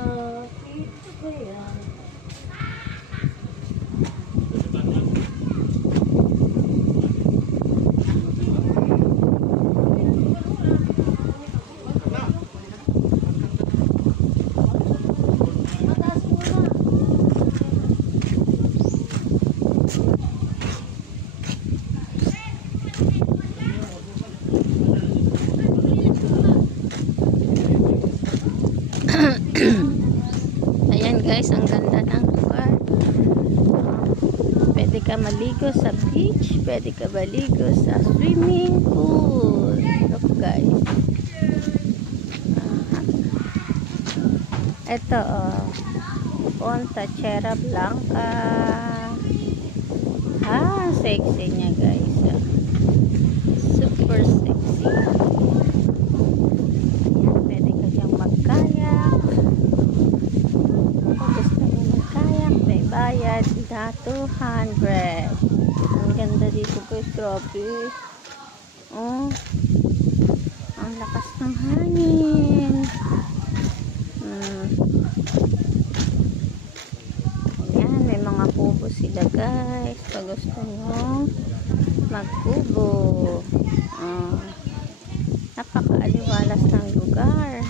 Bakit kaya? Ayan guys, ang ganda ng lugar. Pwede ka maligo sa beach, pwede ka maligo sa swimming pool. Look guys. Ito Ponta Chera Blanca. Sexy niya guys. Super sexy. Pwede ka diyang magkayak. Kung gusto mo magkayak, may bayad na 200. Ang ganda dito guys, grabe. Ang lakas ng hangin. Ayan, may mga kubo sila guys. Pag gusto nyo magkubo. Napakaaliwalas ng lugar.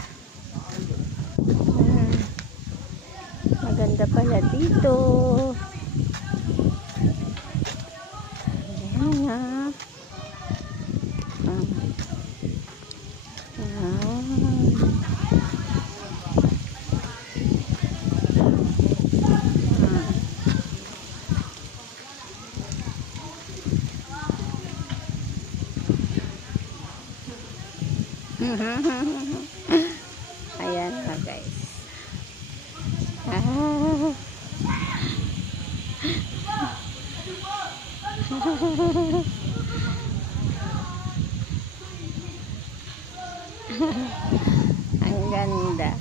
Maganda pala dito. Ayan ayan na guys. Ang ganda.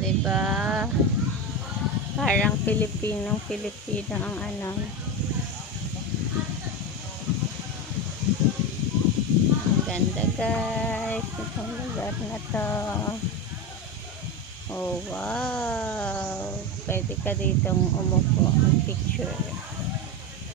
Diba? Parang Pilipino ang ano. Ang ganda guys. Itong lugar na to. Oh wow. Pwede ka ditong umupo. Mag-picture.